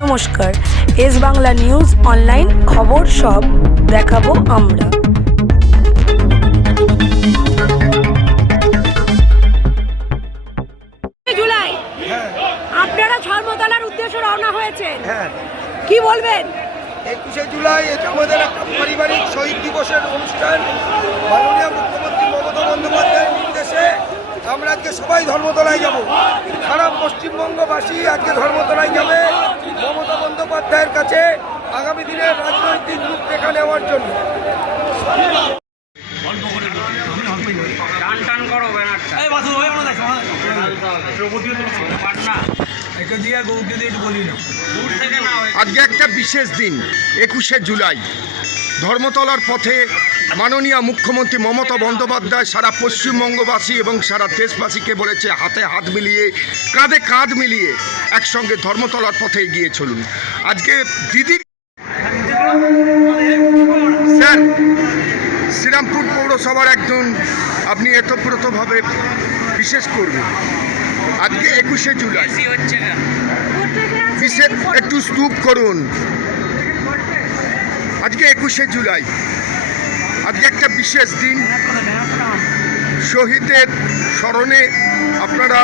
নমস্কার S Bangla news online খবর সব দেখাবো আমরা। জুলাই আপনারা ধর্মতলার উদ্দেশ্যে রওনা হয়েছেন। হ্যাঁ। কি বলবেন? একুশে জুলাই এটা আমাদের একটা পারিবারিক শহীদ দিবসের অনুষ্ঠান। মাননীয় মুখ্যমন্ত্রী মমতা বন্দ্যোপাধ্যায়ের নির্দেশে আমরা আজকে সবাই ধর্মতলায় যাব। সারা পশ্চিমবঙ্গবাসী আজকে ধর্মতলায় রাজনৈতিক রূপরেখা নেওয়ার জন্য। টান টান করো ব্যানারটা। পাটনা। দূর থেকে নাও আজকে একটা বিশেষ দিন একুশে জুলাই। ধর্মতলার পথে মাননীয় মুখ্যমন্ত্রী মমতা বন্দ্যোপাধ্যায় সারা পশ্চিমবঙ্গবাসী এবং সারা দেশবাসীকে বলেছে হাতে হাত মিলিয়ে কাঁধে কাঁধ মিলিয়ে একসঙ্গে ধর্মতলার পথে এগিয়ে চলুন। আজকে দিদির শ্রীরামপুর পৌরসভার একজন আপনি এতপ্রতভাবে বিশেষ করবেন। আজকে একুশে জুলাই। বিশেষ একটু স্তূপ করুন। আজকে একুশে জুলাই। আজকে একটা বিশেষ দিন। শহীদের স্মরণে আপনারা